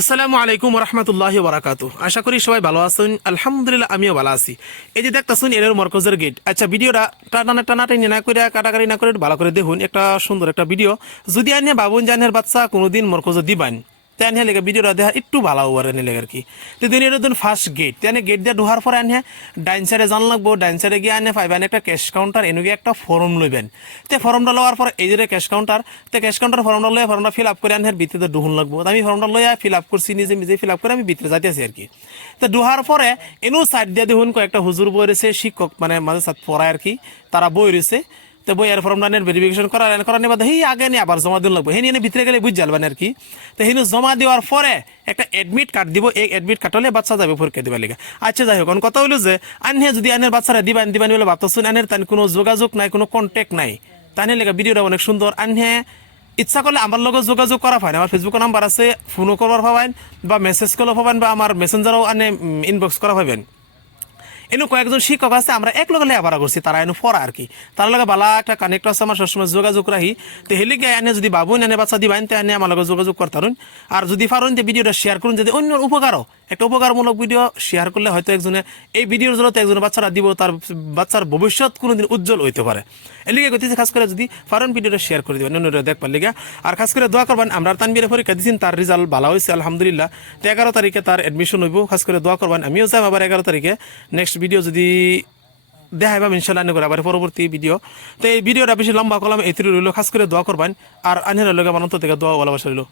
আসসালামু আলাইকুম রহমতুল্লাহি বারাকাতু। আশা করি সবাই ভালো আছেন। আলহামদুলিল্লাহ আমিও ভালো আছি। এই যে দেখতেছেন এর মরকজের গেট। আচ্ছা, ভিডিওটা টানাটানি না করে কাটাকাটি না করে ভালো করে দেখুন। একটা সুন্দর একটা ভিডিও। যদি আনিয়ে বাবুন জানের বাচ্চা কোনোদিন মরকজ দিবেন তেন হ্যাঁ লেগে ভিডিওটা দেখা একটু ভালো হবার এনে লেগে আর কি। তো দিন এটা দিন ফার্স্ট গেট তেনে গেট দিয়ে ঢোহার পরে আনে ডাইন সাইডে জান লাগবো। ডাইন সাইডে গিয়ে আনে পাইবেন একটা ক্যাশ কাউন্টার, এনে গিয়ে একটা ফর্ম লইবেন। তো ফর্মটা লওয়ার পর এই যে ক্যাশ কাউন্টার, তো ক্যাশ কাউন্টার ফর্মটা লয়ে ফর্মটা ফিল আপ করে আনে ভিতরে ঢুহুন লাগবো। আমি ফর্মটা লইয়া ফিল আপ করছি, নিজে নিজে ফিল আপ করে আমি ভিতরে যাইতে আছি আর কি। তো ঢোহার পরে এনু সাইড দিয়ে দেখুন কয়েকটা হুজুর বই রয়েছে, শিক্ষক মানে মাঝে সাথে পড়ায় আর কি, তারা বই রয়েছে। তো বই এর ফর্মটা নিয়ে ভেরিফিকেশন করার নেবা হি আগে নিয়ে আবার জমা দিন লাগবে। হে নিয়ে ভিতরে গেলে বুঝ যাবেন আর কি। তো হেনু জমা দেওয়ার পরে একটা অ্যাডমিট কার্ড দিব। এই অ্যাডমিট কার্ড হলে বাচ্চা যাবে পরীক্ষা দিবার লিগে। আচ্ছা যাই হোক, কথা হলো যে আনহে যদি আনের বাচ্চারা দিবান দিবানি বলে ভাবতেছেন, আনের তার কোনো যোগাযোগ নাই, কোনো কন্ট্যাক্ট নাই, তাই লেগে ভিডিওটা অনেক সুন্দর। আনহে ইচ্ছা করলে আমার লগে যোগাযোগ করা হয়, আমার ফেসবুক নাম্বার আছে, ফোনও করবার পাবেন বা মেসেজ করলেও পাবেন বা আমার মেসেঞ্জারও আনে ইনবক্স করা পাবেন। এনু কয়েকজন শিক্ষক আছে, আমরা এক লগে লেখাপড়া করছি, তারা এনু পড়া আর কি। তার লগে বালা একটা কানেক্ট আছে, আমার সবসময় যোগাযোগ রাখি। তো হেলিকে এনে যদি বাবুন এনে বাচ্চা দিবেন তো এনে আমার লগে যোগাযোগ করতে পারুন। আর যদি পারেন যে ভিডিওটা শেয়ার করুন, যদি অন্য উপকারও একটা উপকারমূলক ভিডিও শেয়ার করলে হয়তো একজনে এই ভিডিওর জন্য একজনের বাচ্চারা দিব, তার বাচ্চার ভবিষ্যৎ কোনোদিন উজ্জ্বল হইতে পারে। এলিগে গতিতে খাস করে যদি পারেন ভিডিওটা শেয়ার করে দেবেন অন্যরা দেখবার লিগে। আর খাস করে দোয়া করবেন, আমরা তানবীরে পরীক্ষা দিয়েছেন, তার রেজাল্ট ভালো হয়েছে আলহামদুলিল্লাহ। তো 11 তারিখে তার অ্যাডমিশন হইব, খাস করে দোয়া করবেন। আমিও যাই আবার 11 তারিখে। নেক্সট ভিডিও যদি দেখা পাবেন ইনশাল্লাহ আনে করে আবার পরবর্তী ভিডিও। তো এই ভিডিওটা বেশি লম্বা করলাম, এটি রইল। খাস করে দোয়া করবেন আর আনের লগে অন্তর থেকে দোয়া ভালোবাসা রইল।